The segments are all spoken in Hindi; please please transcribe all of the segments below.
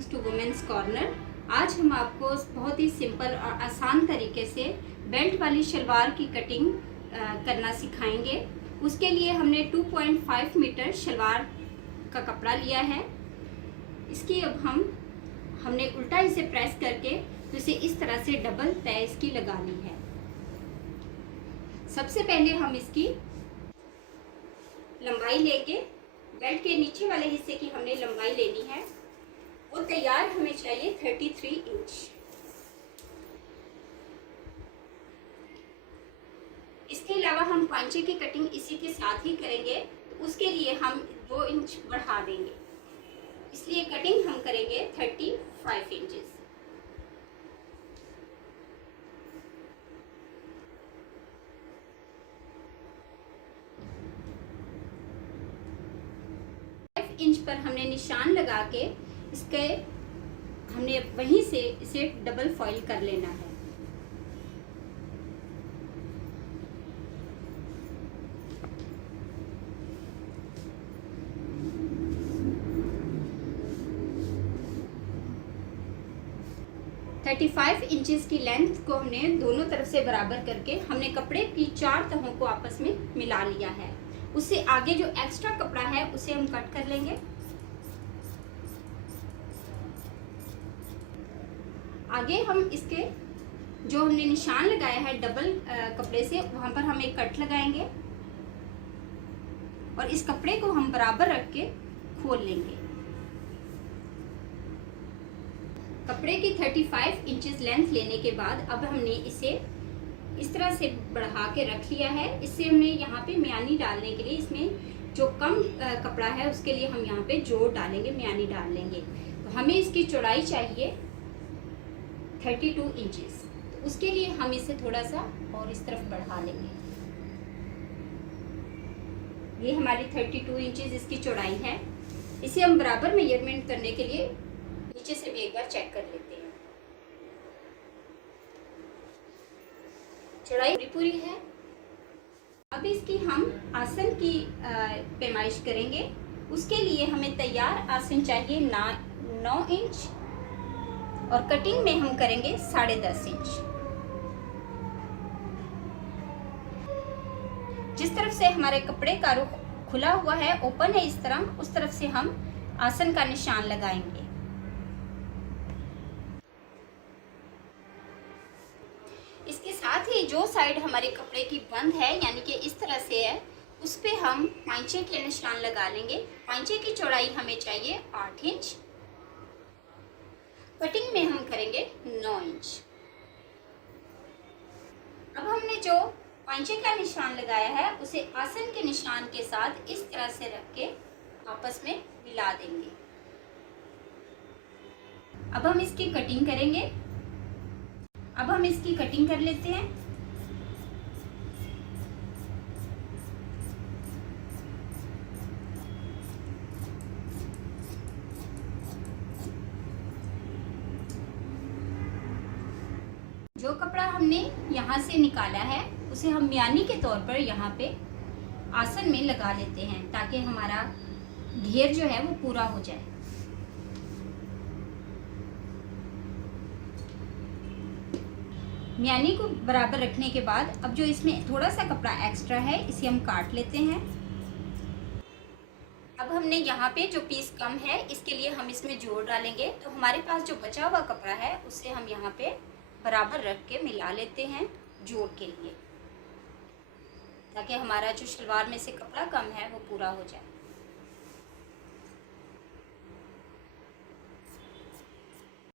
Welcomes to women's corner. आज हम आपको बहुत ही सिंपल और आसान तरीके से बेल्ट वाली शलवार की कटिंग करना सिखाएंगे। उसके लिए हमने 2.5 मीटर शलवार का कपड़ा लिया है। इसकी अब हमने उल्टा इसे प्रेस करके तो इसे इस तरह से डबल तय इसकी लगा ली है। सबसे पहले हम इसकी लंबाई लेंगे। बेल्ट के नीचे वाले हिस्से की हमने लंबाई लेनी है और तैयार हमें चाहिए 33 इंच। इसके अलावा हम पांचे की कटिंग इसी के साथ ही करेंगे, तो उसके लिए हम 2 इंच बढ़ा देंगे, इसलिए कटिंग हम करेंगे 35 इंचेस। इंच पर हमने निशान लगा के इसके हमने वहीं से इसे डबल फॉइल कर लेना है। (35 इंचेस की लेंथ को हमने दोनों तरफ से बराबर करके हमने कपड़े की 4 तहों को आपस में मिला लिया है। उससे आगे जो एक्स्ट्रा कपड़ा है उसे हम कट कर लेंगे। आगे हम इसके जो हमने निशान लगाया है डबल कपड़े से, वहां पर हम एक कट लगाएंगे और इस कपड़े को हम बराबर रख के खोल लेंगे। कपड़े की 35 इंचेस लेंथ लेने के बाद अब हमने इसे इस तरह से बढ़ा के रख लिया है। इससे हमने यहाँ पे म्यानी डालने के लिए, इसमें जो कम कपड़ा है उसके लिए हम यहाँ पे जोड़ डालेंगे, म्यानी डाल लेंगे। तो हमें इसकी चौड़ाई चाहिए 32 इंचेस, तो उसके लिए हम इसे थोड़ा सा और इस तरफ बढ़ा लेंगे। ये हमारी 32 इंचेस इसकी चौड़ाई है। इसे हम बराबर मेजरमेंट करने के लिए नीचे से भी एक बार चेक कर लेते हैं। चौड़ाई पूरी है। अब इसकी हम आसन की पैमाइश करेंगे। उसके लिए हमें तैयार आसन चाहिए 9 इंच और कटिंग में हम करेंगे 10.5 इंच। जिस तरफ से हमारे कपड़े का रुख खुला हुआ है, ओपन है इस तरह, उस तरफ से हम आसन का निशान लगाएंगे। इसके साथ ही जो साइड हमारे कपड़े की बंद है, यानी कि इस तरह से है, उस पे हम पांचे के निशान लगा लेंगे। पांचे की चौड़ाई हमें चाहिए 8 इंच। कटिंग में हम करेंगे 9 इंच। अब हमने जो पांचे का निशान लगाया है उसे आसन के निशान के साथ इस तरह से रख के आपस में मिला देंगे। अब हम इसकी कटिंग करेंगे। अब हम इसकी कटिंग कर लेते हैं। जो कपड़ा हमने यहाँ से निकाला है उसे हम म्यानी के तौर पर यहाँ पे आसन में लगा लेते हैं, ताकि हमारा घेर जो है वो पूरा हो जाए। म्यानी को बराबर रखने के बाद अब जो इसमें थोड़ा सा कपड़ा एक्स्ट्रा है इसे हम काट लेते हैं। अब हमने यहाँ पे जो पीस कम है इसके लिए हम इसमें जोड़ डालेंगे। तो हमारे पास जो बचा हुआ कपड़ा है उसे हम यहाँ पे बराबर रख के मिला लेते हैं जोड़ के लिए, ताकि हमारा जो शलवार में से कपड़ा कम है वो पूरा हो जाए।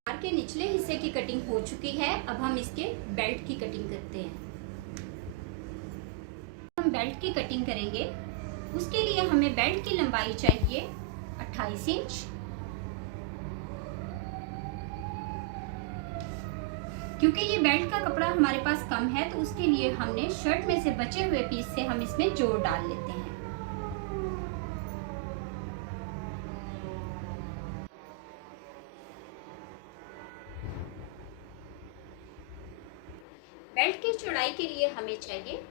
के निचले हिस्से की कटिंग हो चुकी है। अब हम इसके बेल्ट की कटिंग करते हैं। हम बेल्ट की कटिंग करेंगे। उसके लिए हमें बेल्ट की लंबाई चाहिए 28 इंच। क्योंकि ये बेल्ट का कपड़ा हमारे पास कम है, तो उसके लिए हमने शर्ट में से बचे हुए पीस से हम इसमें जोड़ डाल लेते हैं। बेल्ट की चौड़ाई के लिए हमें चाहिए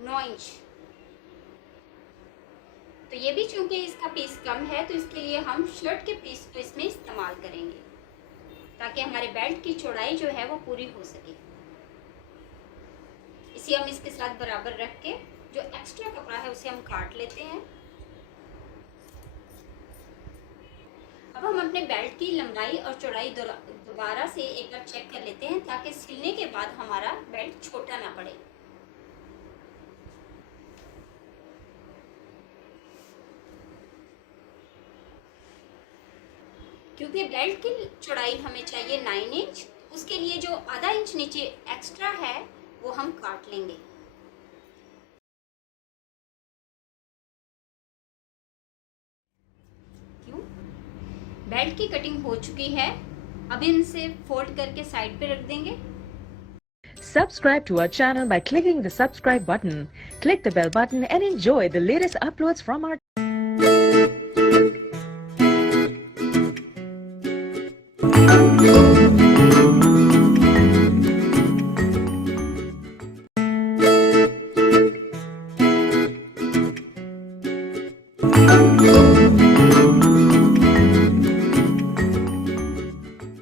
9 इंच। तो ये भी चूंकि इसका पीस कम है तो इसके लिए हम शर्ट के पीस को इसमें इस्तेमाल करेंगे ताकि हमारे बेल्ट की चौड़ाई जो है वो पूरी हो सके। इसे हम इसके साथ बराबर रख के जो एक्स्ट्रा कपड़ा है उसे हम काट लेते हैं। अब हम अपने बेल्ट की लंबाई और चौड़ाई दोबारा से एक बार चेक कर लेते हैं ताकि सिलने के बाद हमारा बेल्ट छोटा ना पड़े। क्योंकि बेल्ट की चौड़ाई हमें चाहिए 9 इंच, उसके लिए जो आधा इंच नीचे एक्स्ट्रा है वो हम काट लेंगे। क्यों? बेल्ट की कटिंग हो चुकी है, अब इनसे फोल्ड करके साइड पे रख देंगे। Subscribe to our channel by clicking the subscribe button. Click the bell button and enjoy the latest uploads from our